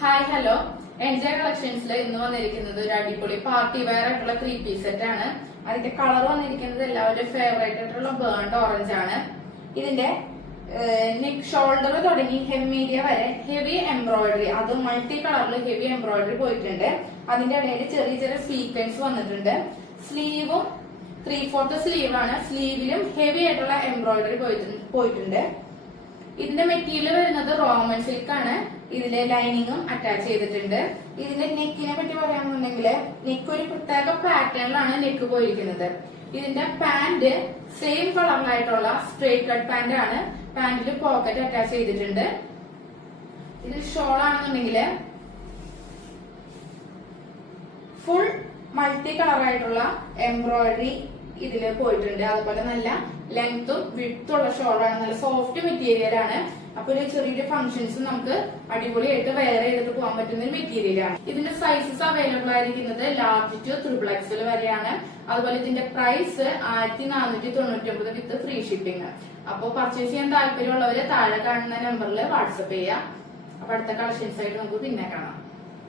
Hi hello enjoy കളക്ഷൻസിൽ ഇന്ന് വന്നിരിക്കുന്നത് ഒരു അടിപൊളി പാർട്ടി വെയർ ആയിട്ടുള്ള 3-piece സെറ്റ് ആണ്. അതിന്റെ കളർ വന്നിരിക്കുന്നത് എല്ലാവരുടെയും ഫേവറേറ്റ് ആയിട്ടുള്ള ബേൺഡ് ഓറഞ്ച് ആണ്. ഇതിന്റെ നെക്ക് ഷോൾഡർ തുടങ്ങി ഹെമ്മീരിയ വരെ ഹെവി എംബ്രോയിഡറി, അത് മൾട്ടി കളറിൽ ഹെവി എംബ്രോയിഡറി പോയിട്ടുണ്ട്. അതിന്റെ ഇടയിൽ ചെറിയ ചെറിയ സീക്വൻസ് വന്നിട്ടുണ്ട്. സ്ലീവും 3/4 സ്ലീവ് ആണ്. സ്ലീവിലും ഹെവി ആയിട്ടുള്ള എംബ്രോയിഡറി പോയിട്ടുണ്ട്. ഇതിന്റെ മെറ്റീരിയൽ വരുന്നത് റോമൻ സിൽക്ക് ആണ്. ഇതിലെ ലൈനിങ്ങും അറ്റാച്ച് ചെയ്തിട്ടുണ്ട്. ഇതിന്റെ നെക്കിനെ പറ്റി പറയാന്നുണ്ടെങ്കിൽ നെക്ക് ഒരു പ്രത്യേക പാറ്റേണിലാണ് നെക്ക് പോയിരിക്കുന്നത്. ഇതിന്റെ പാന്റ് സെയിം കളറിലായിട്ടുള്ള സ്ട്രേറ്റ് കട്ട് പാന്റ് ആണ്. പാന്റിൽ പോക്കറ്റ് അറ്റാച്ച് ചെയ്തിട്ടുണ്ട്. ഇതിൽ ഷോൾ ആണെന്നുണ്ടെങ്കിൽ ഫുൾ മൾട്ടി കളറായിട്ടുള്ള എംബ്രോയിഡറി ഇതില് പോയിട്ടുണ്ട്. അതുപോലെ നല്ല ലെങ്ത്തും വിഡ്ത്തും ഉള്ള ഷോളാണ്. നല്ല സോഫ്റ്റ് മെറ്റീരിയൽ ആണ്. അപ്പൊ ഒരു ചെറിയ ഫംഗ്ഷൻസ് നമുക്ക് അടിപൊളിയായിട്ട് വെയർ ചെയ്തിട്ട് പോകാൻ പറ്റുന്ന ഒരു മെറ്റീരിയൽ ആണ്. ഇതിന്റെ സൈസസ് അവൈലബിൾ ആയിരിക്കുന്നത് ലാർജ് ടു XXL വരെയാണ്. അതുപോലെ ഇതിന്റെ പ്രൈസ് 1499 വിത്ത് ഫ്രീ ഷിപ്പിംഗ്. അപ്പോൾ പർച്ചേസ് ചെയ്യാൻ താല്പര്യമുള്ളവര് താഴെ കാണുന്ന നമ്പറിൽ വാട്സപ്പ് ചെയ്യാം. അപ്പൊ അടുത്ത കളക്ഷൻസ് ആയിട്ട് നമുക്ക് പിന്നെ കാണാം.